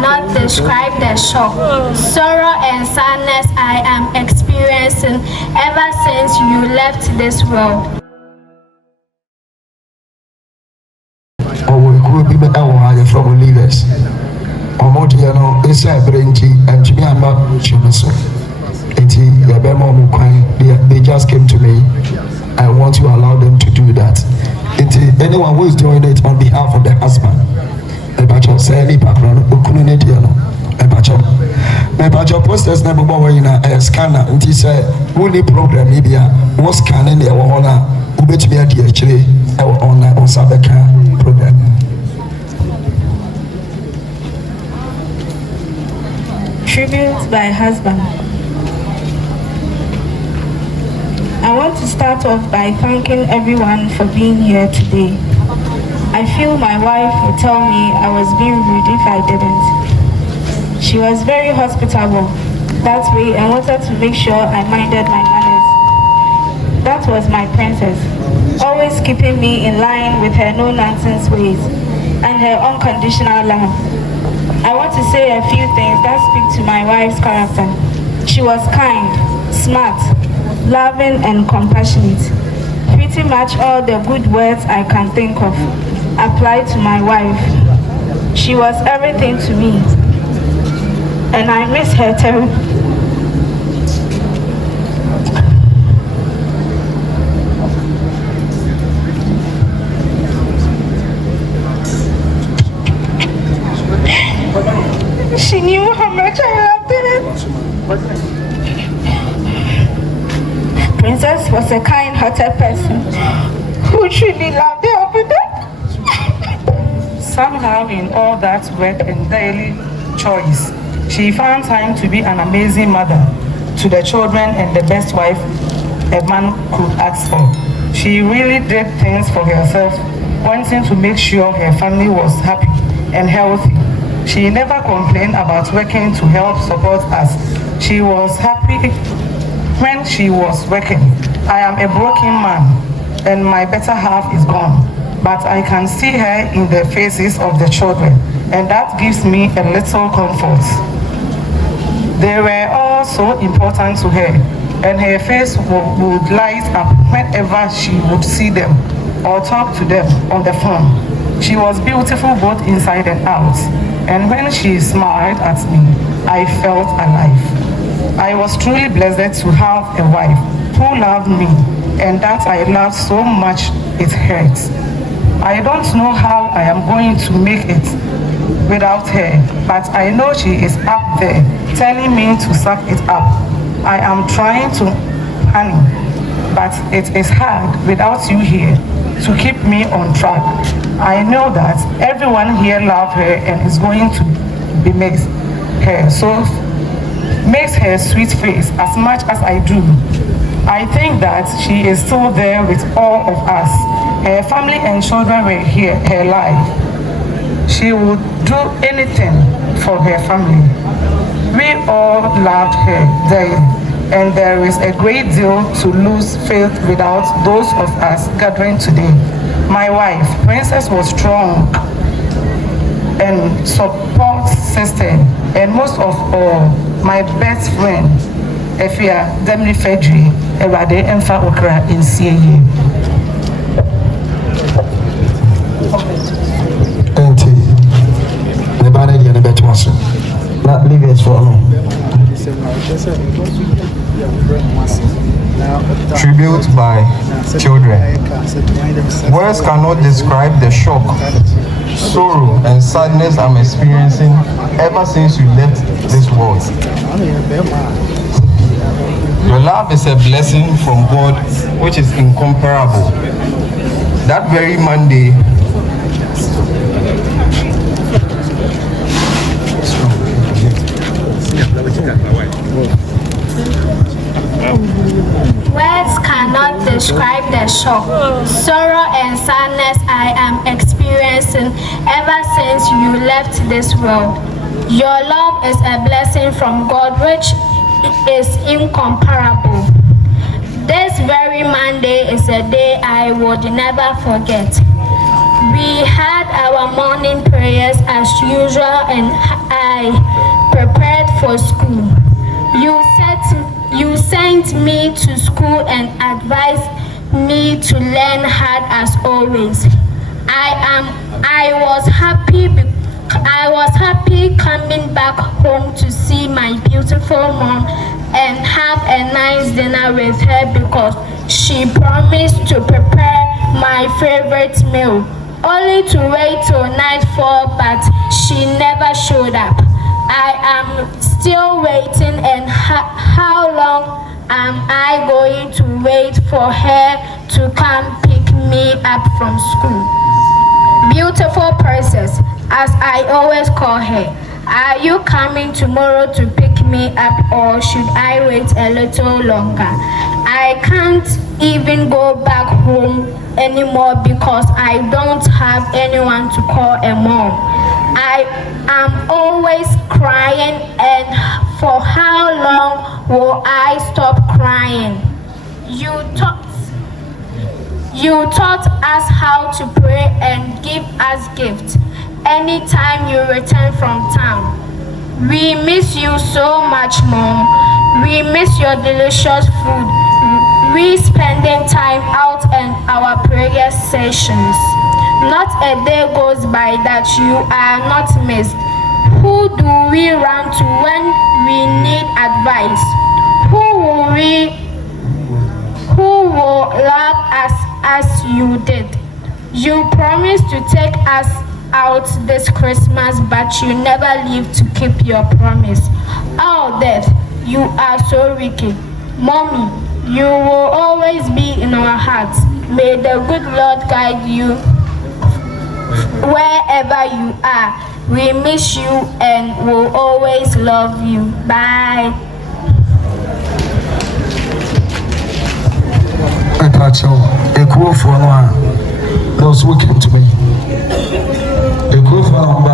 cannot describe the shock, sorrow and sadness I am experiencing ever since you left this world. From leaders. Omotiano is a brainty and Jimiama Chimaso. They just came to me. I want to allow them to do that. Anyone who is doing it on behalf of the husband, my posters never go in a scanner and he said, only problem Libya was scanning the honor, which me at the on Sabeka program. Tribute by husband. I want to start off by thanking everyone for being here today. I feel my wife would tell me I was being rude if I didn't. She was very hospitable that way and wanted to make sure I minded my manners. That was my princess, always keeping me in line with her no-nonsense ways and her unconditional love. I want to say a few things that speak to my wife's character. She was kind, smart, loving and compassionate. Pretty much all the good words I can think of apply to my wife. She was everything to me, and I miss her terribly. She knew how much I loved her. Princess was a kind-hearted person who truly loved her every day. Somehow in all that work and daily choice, she found time to be an amazing mother to the children and the best wife a man could ask for. She really did things for herself, wanting to make sure her family was happy and healthy. She never complained about working to help support us. She was happy when she was working. I am a broken man and my better half is gone, but I can see her in the faces of the children, and that gives me a little comfort. They were all so important to her, and her face would light up whenever she would see them or talk to them on the phone. She was beautiful both inside and out, and when she smiled at me, I felt alive. I was truly blessed to have a wife who loved me, and that I loved so much it hurts. I don't know how I am going to make it without her, but I know she is up there telling me to suck it up. I am trying to, honey, but it is hard without you here to keep me on track. I know that everyone here loves her and is going to be makes her sweet face as much as I do. I think that she is still there with all of us. Her family and children were here, her life. She would do anything for her family. We all loved her then, and there is a great deal to lose faith without those of us gathering today. My wife, Princess, was strong and support system, and most of all, my best friend, Afia Ahenkan, Ewade Emfa Okra in CAE. Leave it for long. Tribute by children. Words cannot describe the shock, sorrow, and sadness I'm experiencing ever since you left this world. Your love is a blessing from God which is incomparable. That very Monday, Words cannot describe the shock, sorrow and sadness I am experiencing ever since you left this world. Your love is a blessing from God which is incomparable. This very Monday is a day I would never forget. We had our morning prayers as usual and I prepared for school. You sent me to school and advised me to learn hard as always. I was happy coming back home to see my beautiful mom and have a nice dinner with her because she promised to prepare my favorite meal, only to wait till nightfall, but she never showed up. I am still waiting, and how long am I going to wait for her to come pick me up from school? Beautiful princess, as I always call her, are you coming tomorrow to pick me up, or should I wait a little longer? I can't even go back home anymore because I don't have anyone to call a mom. I am always crying, and for how long will I stop crying? You taught us how to pray and give us gifts anytime you return from town. We miss you so much, Mom. We miss your delicious food. We spending time out in our prayer sessions. Not a day goes by that you are not missed. Who do we run to when we need advice? Who will love us as you did? You promised to take us out this Christmas, but you never lived to keep your promise. Oh, Dad, you are so wicked. Mommy, you will always be in our hearts. May the good Lord guide you wherever you are. We miss you and will always love you. Bye. Those who came to me. The group of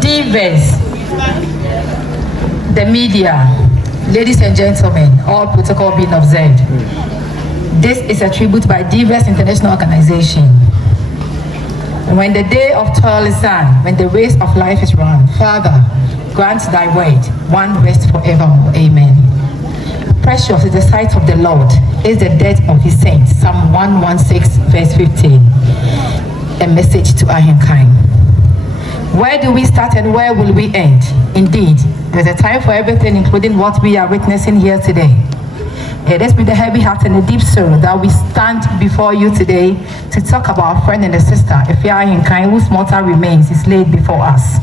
divers, the media, ladies and gentlemen, all protocol being observed. This is a tribute by Divers International Organization. When the day of toil is done, when the race of life is run, Father, grant thy word, one rest forevermore. Amen. Precious is the sight of the Lord, is the death of his saints. Psalm 116, verse 15. A message to Ahenkan. Where do we start and where will we end? Indeed, there's a time for everything, including what we are witnessing here today. It is with a heavy heart and a deep sorrow that we stand before you today to talk about our friend and a sister, Afia Ahenkan, whose mortal remains is laid before us.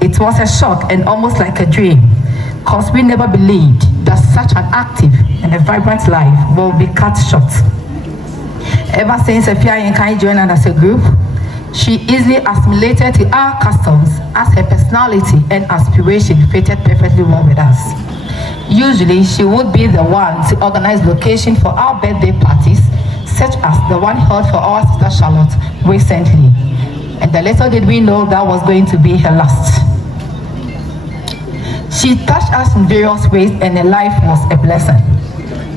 It was a shock and almost like a dream, because we never believed that such an active and a vibrant life will be cut short. Ever since Afia Ahenkan joined us as a group, she easily assimilated to our customs as her personality and aspiration fitted perfectly well with us. Usually, she would be the one to organize location for our birthday parties, such as the one held for our sister Charlotte recently. And the little did we know that was going to be her last. She touched us in various ways, and her life was a blessing.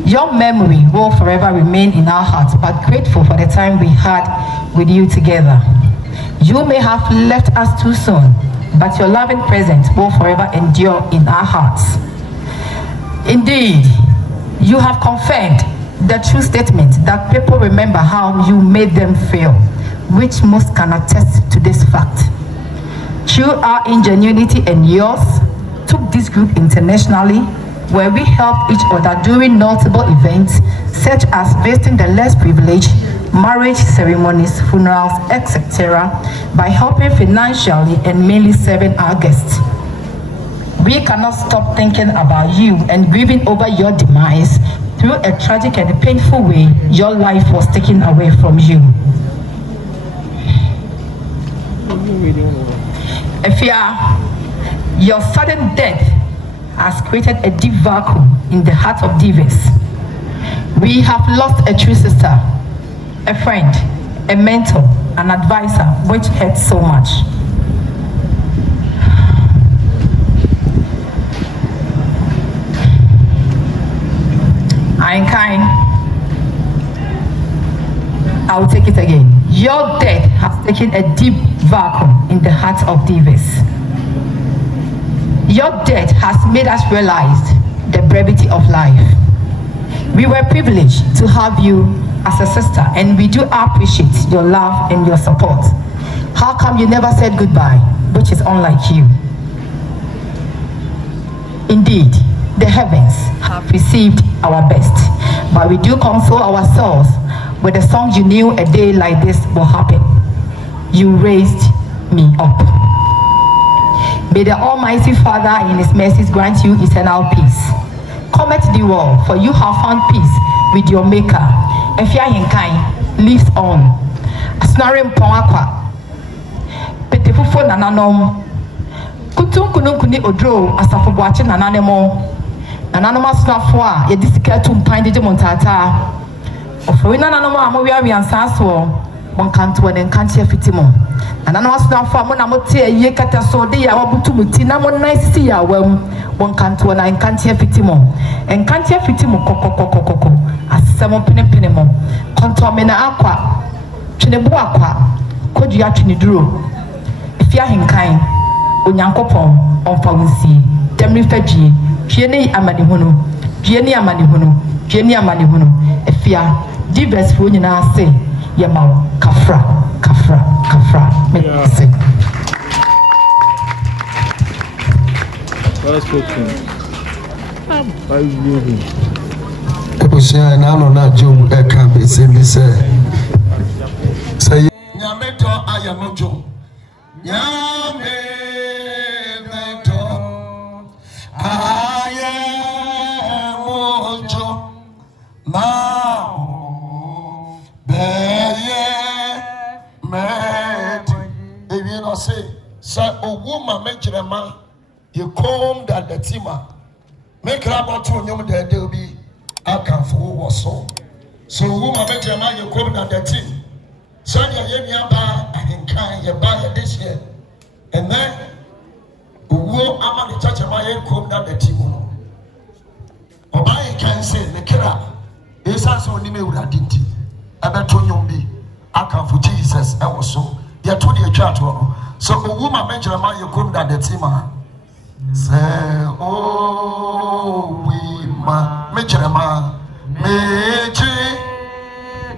Your memory will forever remain in our hearts, but grateful for the time we had with you together. You may have left us too soon, but your loving presence will forever endure in our hearts. Indeed, you have confirmed the true statement that people remember how you made them feel, which most can attest to this fact. Through our ingenuity and yours, took this group internationally, where we helped each other during notable events such as visiting the less privileged, marriage ceremonies, funerals, etc., by helping financially and mainly serving our guests. We cannot stop thinking about you and grieving over your demise. Through a tragic and painful way, your life was taken away from you. Afia, your sudden death has created a deep vacuum in the heart of Divas. We have lost a true sister, a friend, a mentor, an advisor, which hurts so much. Ahenkan, I will take it again. Your death has taken a deep vacuum in the heart of divas. Your death has made us realize the brevity of life. We were privileged to have you as a sister, and we do appreciate your love and your support. How come you never said goodbye, which is unlike you? Indeed, the heavens have received our best, but we do console ourselves with the song you knew a day like this will happen. You raised me up. May the Almighty Father in His mercies grant you eternal peace. Commit the world, for you have found peace with your Maker. Afia Ahenkan lives on. Asnarim Pongakwa. Petefufo nananom. Kutum kununkuni odro asafo boache nananemo. Nananom asnafo a ye disika tumpan de montata. Ofo nananom a mo wiawi ansaso won kanto ne nkanche fitimo. Nananom asnafo a mo na mo te ye kata so de ya wabutumuti na mo nice si ya wam won kanto na nkanche fitimo. Nkanche fitimo kokokokokoko asemo pinepine mo. Kontomena akwa twinebo akwa kodua twiniduro. Afia Ahenkan onyankopon onfa wonsi temri fadie twene amanehunu twene amanehunu twene amanehunu afia divers fo nyina ase yemawo kafra me say well spoken. I really ebusia na no na jo e kan be say nyameto ayamojo Nyame meto aye mojo now beye met ebi no say oguma mejrema you come that the tima make about to nyom that there be akanfo wo so oguma mejrema you come that the team so ye aba Ahenkan ye ba this year and then wo ama the church ma ye come that the team oba Ahenkan say me kira esa so ni me wura dinti abeto nyom bi akanfo Jesus e wo so ye to the church wo so owu ma menjira ma ye come that the team say oh we ma menjira ma meji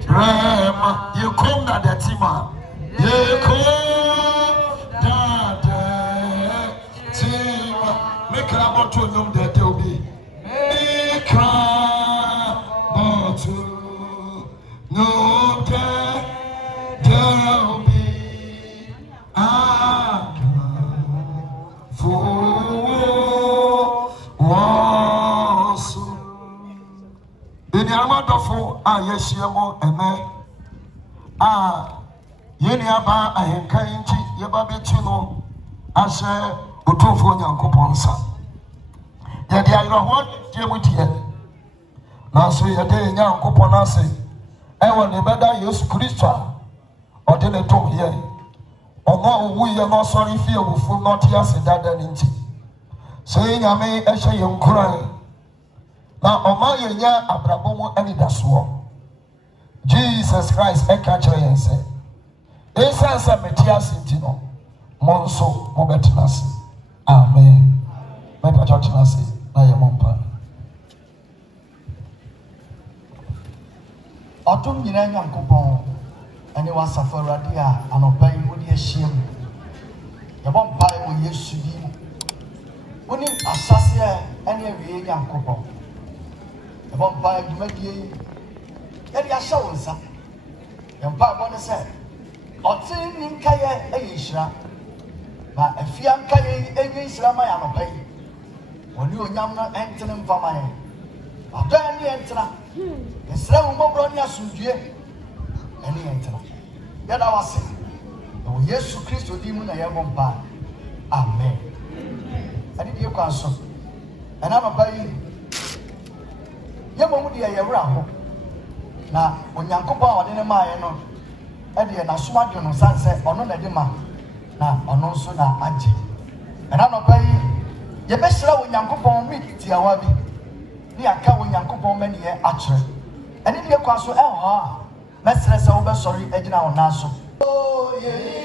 Rama, you come that the tima. You come that the tima. Make a about to know that there will be. Make a about to know that there will be. For once. In the Amadofo, yes, Yamo, and yeni aba Ahenkan nti yeba betino ashe otofo nyankoponsa ye de ayroho die mutie na so ye de nyankopon ase e woni beda Yesu Kristo o de ne tom ye ono owu ye no sorry fie ofu not ase dada nti so ye nyame e hye ye nkuran na oma ye nya abrabomo ani daso Jesus Christ e ka kire yen se esansa metias ntino monso mo betinase amen me pa churchinase na ye mompa Otum nyina nyankopon ene wasafari a anopai wodi ahiem ye bompa wo Yesu di woni asase ene awie nyankopon ye bompa dumadie ye dia shawonsa ye mpa bone se otin ninkaye eyishira ba afia nkaye eyishira ma ya nopai woni onyam na entene mfama ye adan ni entena esra wo mbobro ni asundue ene entena ya da wase o Yesu Kristo di mu na ye bompa amen ani die kwanso ana nopai ye mo mu die ye wura ho na onyankopon ode ne maaye no ɛde na soma de no san sɛ ɔno na de ma na ɔno nso na agye ɛna no pa yi ye bɛhyira wo Nyankopɔn mi tiawa bi ni aka wo Nyankopɔn ma ne yɛ akyerɛ ɛne de kwa so ɛhɔ a mɛsrɛ sɛ wo bɛsɔre agyina wo na so oh yeah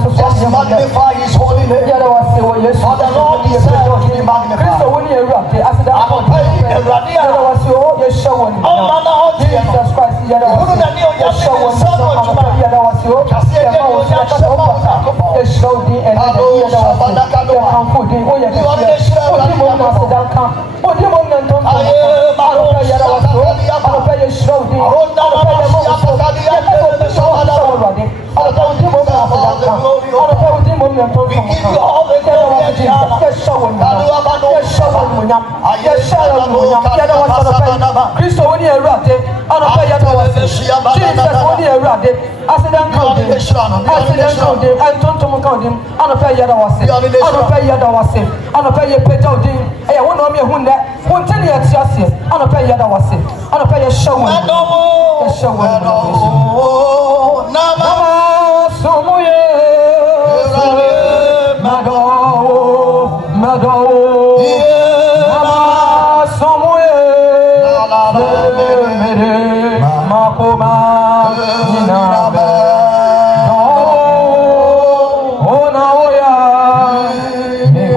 Just magnify his holy name. For the Lord is to be magnified. We give you all the glory and the honor.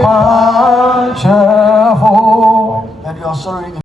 panchefo. That you are sorry.